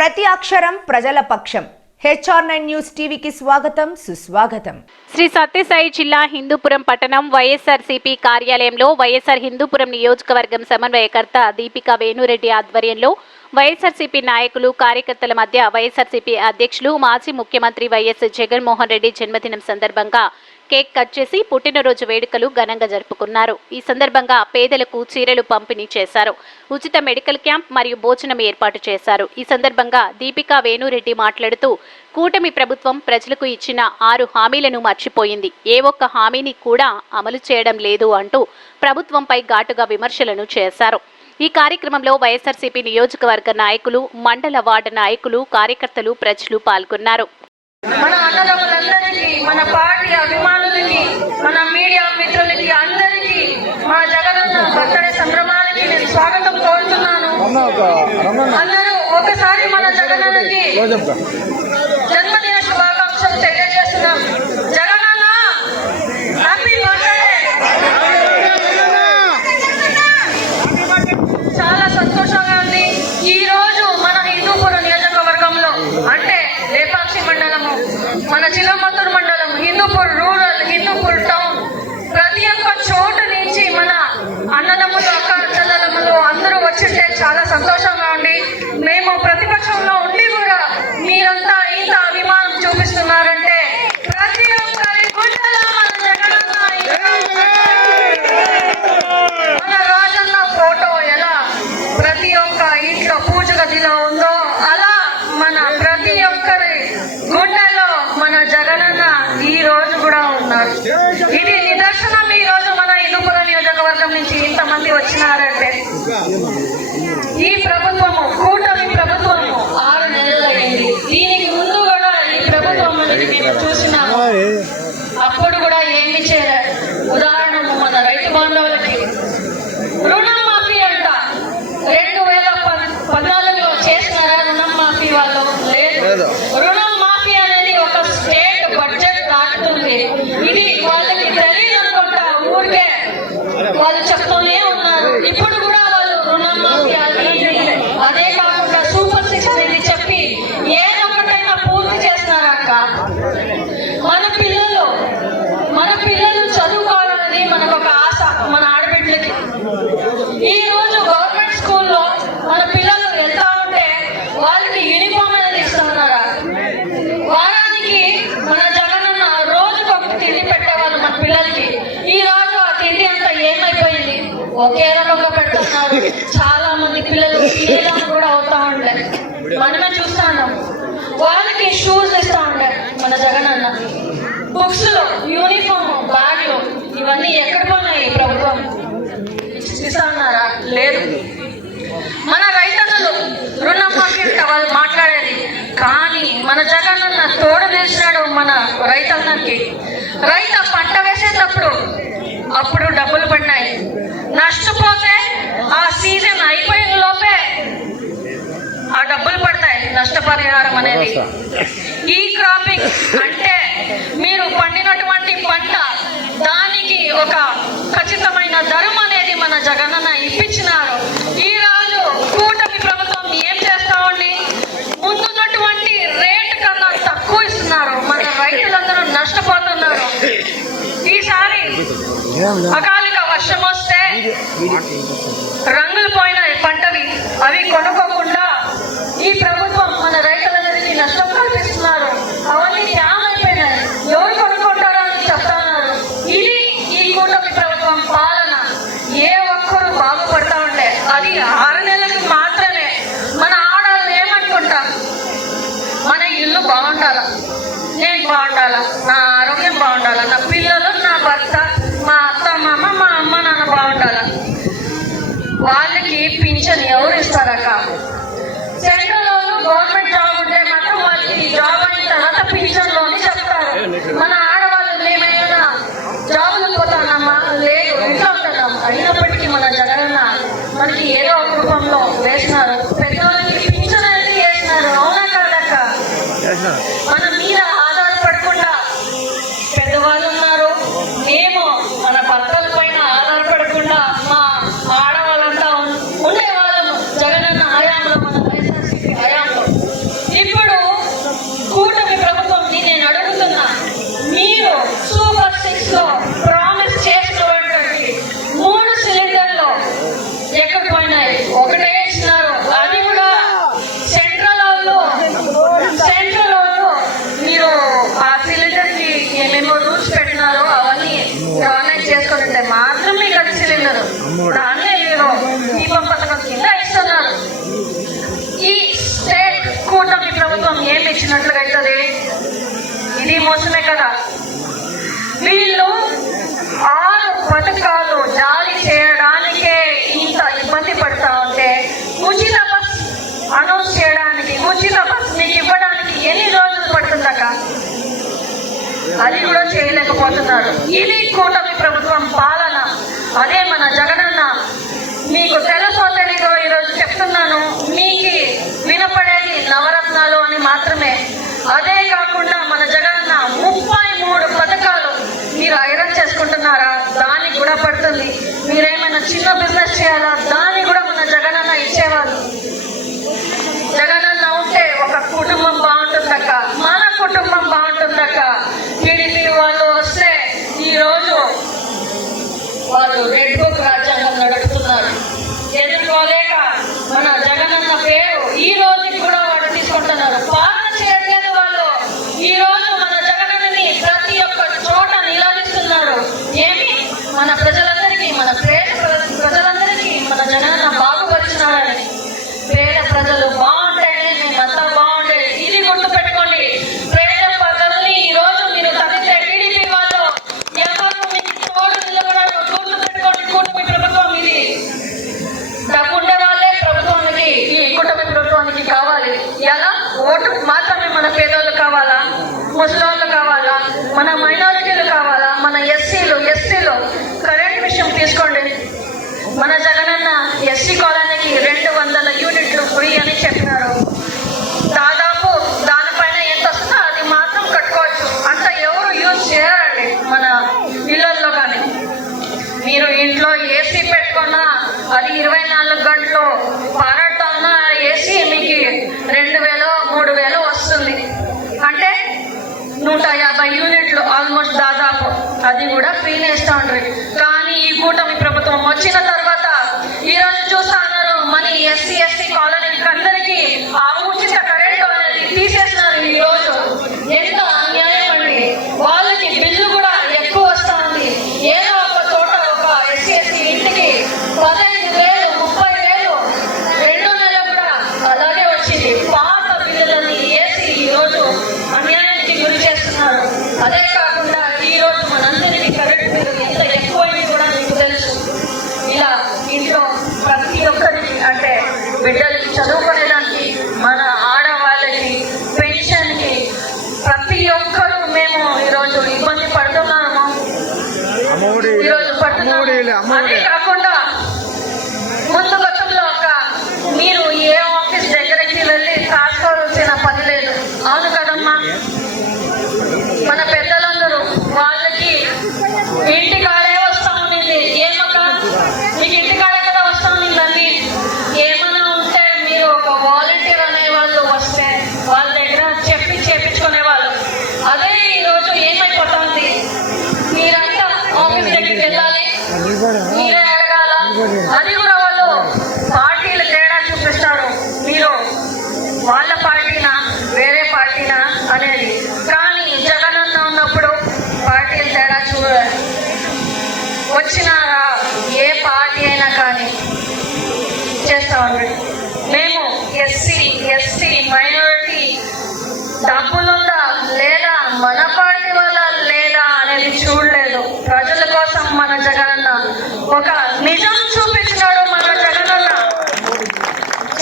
ప్రతి అక్షరం ప్రజల పక్షం. హెచ్ఆర్ నైన్ న్యూస్ టీవీకి స్వాగతం సుస్వాగతం. శ్రీ సత్యసాయి జిల్లా హిందూపురం పట్టణం వైఎస్ఆర్సీపీ కార్యాలయంలో వైఎస్ఆర్ హిందూపురం నియోజకవర్గం సమన్వయకర్త దీపిక వేణురెడ్డి ఆధ్వర్యంలో వైఎస్ఆర్సీపీ నాయకులు కార్యకర్తల మధ్య వైఎస్ఆర్సీపీ అధ్యక్షులు మాజీ ముఖ్యమంత్రి వైఎస్ జగన్మోహన్ రెడ్డి జన్మదినం సందర్భంగా కేక్ కట్ చేసి పుట్టినరోజు వేడుకలు ఘనంగా జరుపుకున్నారు. ఈ సందర్భంగా పేదలకు చీరలు పంపిణీ చేశారు. ఉచిత మెడికల్ క్యాంప్ మరియు భోజనం ఏర్పాటు చేశారు. ఈ సందర్భంగా దీపికా వేణురెడ్డి మాట్లాడుతూ కూటమి ప్రభుత్వం ప్రజలకు ఇచ్చిన ఆరు హామీలను మర్చిపోయింది. ఏ ఒక్క హామీని కూడా అమలు చేయడం లేదు అంటూ ప్రభుత్వంపై ఘాటుగా విమర్శలను చేశారు. ఈ కార్యక్రమంలో వైఎస్ఆర్సీపీ నియోజకవర్గ నాయకులు మండల వార్డు నాయకులు కార్యకర్తలు ప్రజలు పాల్గొన్నారు. మన అన్నదమ్ములందరికీ మన పార్టీ అభిమానులకి మన మీడియా మిత్రులకి అందరికీ మా జగనన్న బర్త్డే సంభ్రమాలకి నేను స్వాగతం కోరుతున్నాను. అందరూ ఒకసారి మన జగనన్నకి జన్మదిన శుభాకాంక్షలు తెలియజేస్తున్నాం జగనన్న హ్యాపీ బర్త్డే చాలా సంతోషంగా ఉంది ఈ రోజు మన హిందూపురం నియోజకవర్గంలో అంటే లేపాక్షి మండలము మన చిలమత్తూరు మండలం హిందూపూర్ రూరల్ హిందూపూర్ టౌన్ ప్రతి ఒక్క చోటు నుంచి మన అన్నదమ్ములు అక్క చెల్లెలమ్మలు అందరూ వచ్చింటే చాలా సంతోషంగా ఉంది మేము ప్రతిపక్షంలో ఉండి కూడా మీరంతా ఇంత అభిమానం చూపిస్తున్నారంటే ప్రతి ఒక్కరి గుండెలో మన జగనన్న ఇంకా మన రాజన్న ఫోటో ఎలా ప్రతి ఒక్క ఇంట్లో పూజ గదిలో ఉందో అలా మన ప్రతి ఒక్కరి గుండెల్లో మన జగనన్న ఈ రోజు కూడా ఉన్నారు ఇది నిదర్శనం ఈ రోజు మన హిందూపురం నియోజకవర్గం నుంచి ఇంతమంది వచ్చినారంటే ఈ ప్రభుత్వము కూటమి ప్రభుత్వము ఆరు నెలలు అయింది దీనికి ముందు కూడా ఈ ప్రభుత్వం అనేది మేము చూసినాము అప్పుడు కూడా ఏమి చేయలేదు ఉదాహరణకు మన రైతు బాంధవులకి రుణం మాఫీ అంట రెండు వేల పద్- పద్నాలుగులో చేసినారా రుణం మాఫీ వాళ్ళు లేదు రుణం మాఫీ అనేది ఒక స్టేట్ బడ్జెట్ దాటుతుంది ఇది వాళ్ళకి తెలియదు అనుకుంటా ఊరికే వాళ్ళు చెప్తూనే ఉన్నారు ఇప్పుడు కూడా వాళ్ళు రుణం మాఫీ అది ఇది. అదే కాకుండా సూపర్ సిక్స్ ఇది చెప్పి ఏదొకటైనా పూర్తి చేస్తున్నారక్క మన పిల్లలు మన పిల్లలు చదువుకోవాలనేది మనకు ఒక ఆశ మన ఆడబిడ్డలకి ఈ రోజు గవర్నమెంట్ స్కూల్లో మన పిల్లలు వెళ్తా ఉంటే వాళ్ళకి యూనిఫామ్ అనేది ఇస్తున్నారా వారానికి మన జగనన్న రోజుకు ఒక తిండి పెట్టేవాళ్ళు మన పిల్లలకి ఈ రోజు ఆ తిండి అంతా ఏమైపోయింది ఒకే రకంగా పెడుతున్నారు చాలా మంది పిల్లలు పీడనం కూడా అవుతా ఉండే మనమే చూస్తా ఉన్నాం వాళ్ళకి షూస్ ఇస్తా ఉండే మన జగనన్న బుక్స్ యూనిఫామ్ బ్యాగ్లు ఇవన్నీ ఎక్కడ పోయినాయి ప్రభుత్వం? ఇస్తున్నారా లేదు. మన రైతన్నలు రుణమాఫీ అంటే వాళ్ళు మాట్లాడేది. కానీ మన జగనన్న తోడు వేసినాడు మన రైతన్నకి. రైత పంట వేసేటప్పుడు అప్పుడు డబ్బులు పడినాయి. నష్టపోతే ఆ సీజన్ అయిపోయిన లోపే ఆ డబ్బులు నష్టపరిహారం అనేది. ఈ క్రాపింగ్ అంటే మీరు పండినటువంటి పంట దానికి ఒక ఖచ్చితమైన ధరం అనేది మన జగనన్న ఇప్పించినారు. ఈ రోజు కూటమి ప్రభుత్వం ఏం చేస్తా ఉంది ముందున్నటువంటి రేట్ కన్నా తక్కువ ఇస్తున్నారు. మన రైతులందరూ నష్టపోతున్నారు. ఈసారి అకాలిక వర్షం వస్తే రంగులు వాళ్ళకి పింఛన్ ఎవరు ఇస్తారక్క? సెంట్రల్ గవర్నమెంట్ జాబ్ ఉంటే మాత్రం వాళ్ళకి జాబ్ అయిన తర్వాత పింఛన్లోని చెప్తారు. మన ఆడవాళ్ళు మేమైనా జాబులు పోతానమ్మా? లేదు ఇంట్లో ఉంటున్నాం అయినప్పటికీ మన జగనన్న మనకి ఏదో ఒక రూపంలో వేసినారు పెద్దవాళ్ళకి పింఛన్ అనేది వేసినారు అవునా కాదక్క? మన మీద ఆధారపడకుండా పెద్దవాళ్ళు ఇచ్చినట్లుగా అవుతుంది ఇది మోసమే కదా. వీళ్ళు ఆరు పథకాలు జారీ చేయడానికే ఇంత ఇబ్బంది పడతా ఉంటే ఉచిత బస్ అనౌన్స్ చేయడానికి ఉచిత బస్ మీకు ఇవ్వడానికి ఎన్ని రోజులు పడుతుందక్క? అది కూడా చేయలేకపోతున్నారు. ఇది కూటమి ప్రభుత్వం పాలన అదే మన జగనన్న మీకు తెలుసో తెలీదో ఈరోజు చెప్తున్నాను మీకు వినపడేది నవరత్నాలు అని మాత్రమే అదే కాకుండా మన జగనన్న ముప్పై మూడు పథకాలు మీరు ఐరన్ చేసుకుంటున్నారా దానికి కూడా పడుతుంది మీరేమైనా చిన్న బిజినెస్ చేయాలా దాన్ని కూడా మన జగనన్న ఇచ్చేవాళ్ళు జగనన్న ఉంటే ఒక కుటుంబం బాగుంటుందక్క మన కుటుంబం బాగుంటుందక్క టీడీపీ వాళ్ళు వస్తే ఈ రోజు వాళ్ళు రెడ్ బుక్ రాజ్యాంగం నడుపుతున్నారు ఎదుర్కోలేక మన జగనన్న పేరు ఈ రోజుకి కూడా వాళ్ళు తీసుకుంటున్నారు పాలన చేయట్లేదు వాళ్ళు ఈ రోజు మన జగనన్నని ప్రతి ఒక్క చోట నిలదీస్తున్నారు ఏమి మన ప్రజలందరికీ మన పేద ప్రజలందరికీ మన జగనన్న బాగుపరిచినాడని. పేద ప్రజలు బాగుంటాయని మేమంతా బాగుండేది. ఇది గుర్తు పెట్టుకోండి పేద ప్రజల్ని ఈ రోజు మీరు తగ్గితే టీడీపీ వాళ్ళు ఎవరు మీకు తోడు నిలబడరు గుర్తు పెట్టుకోండి కూటమి ప్రభుత్వం ఇది. డబ్బు వాళ్ళే ప్రభుత్వానికి ఈ కూటమి ప్రభుత్వానికి కావాలి. ఎలా? ఓటు మాత్రమే మన పేదోళ్ళు కావాలా? ముసలోళ్ళు కావాలా? మన మైనారిటీలు మన జగనన్న ఎస్సీ కాలనీకి రెండు వందల యూనిట్లు ఫ్రీ అని చెప్పినారు. దాదాపు దానిపైన ఎంత వస్తుందో అది మాత్రం కట్టుకోవచ్చు. అంత ఎవరు యూజ్ చేయరండి మన ఇళ్ళల్లో కానీ మీరు ఇంట్లో ఏసీ పెట్టుకున్నా అది ఇరవై నాలుగు గంటలు పారాడుతా ఉన్నా ఏసీ మీకు రెండు వేలు మూడు వేలు వస్తుంది. అంటే నూట యాభై యూనిట్లు ఆల్మోస్ట్ దాదాపు. అది కూడా ఫ్రీనే ఇస్తా ఉంటారు కానీ ఈ కూటమి ప్రభుత్వం వచ్చిన తర్వాత ఈ బిడ్డలు చదువుకునే మీరే అడగాల అది కూడా వాళ్ళు పార్టీలు తేడా చూపిస్తారు. మీరు వాళ్ళ పార్టీనా వేరే పార్టీనా అనేది. కానీ జగనన్న ఉన్నప్పుడు పార్టీలు తేడా చూ వచ్చినారా ఏ పార్టీ అయినా కానీ చేస్తామండి మేము ఎస్సీ ఎస్సీ మైనారిటీ డబ్బులుందా లేదా మన పార్టీ వల్ల లేదా అనేది చూడలేదు ప్రజల కోసం మన జగనన్న ఒక నిజం చూపించినాడు మన జగనన్న.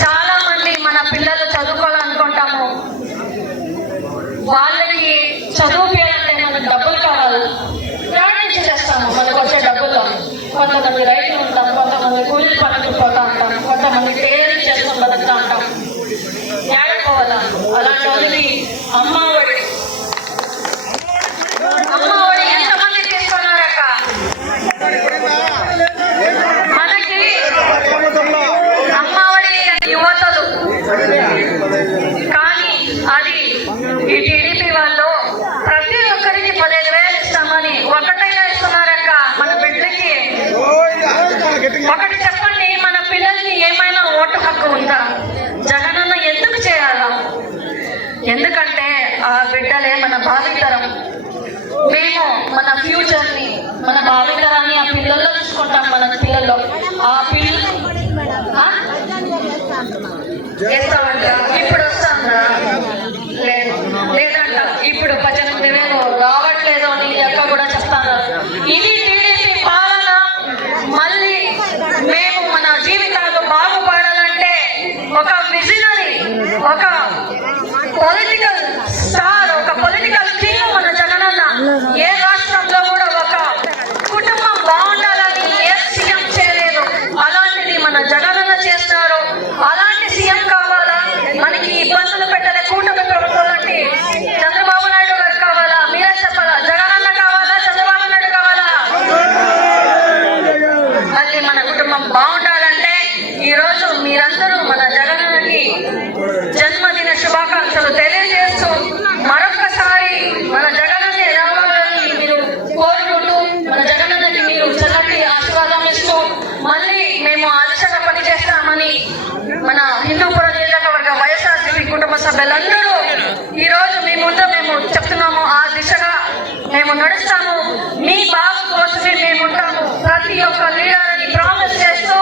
చాలా మంది మన పిల్లలు చదువు అవసరం మేము మన ఫ్యూచర్ని మన భావితరాన్ని ఆ పిల్లల్లో చూసుకుంటాం మన పిల్లల్లో. ఆ పిల్ల ఇప్పుడు వస్తాందా? లేదంట. ఇప్పుడు భజన మేము రావట్లేదు అని ఎక్క కూడా చెప్తాను ఇది టీడీపీ పాలన. మళ్ళీ మేము మన జీవితాలు బాగుపడాలంటే ఒక విజనరీ ఒక పొలిటికల్ సభ్యులందరూ ఈ రోజు మీ ముందు మేము చెప్తున్నాము ఆ దిశగా మేము నడుస్తాము. మీ బాబు కోసమే మేము ఉంటాము. ప్రతి ఒక్క లీడర్ ప్రామిస్ చేస్తూ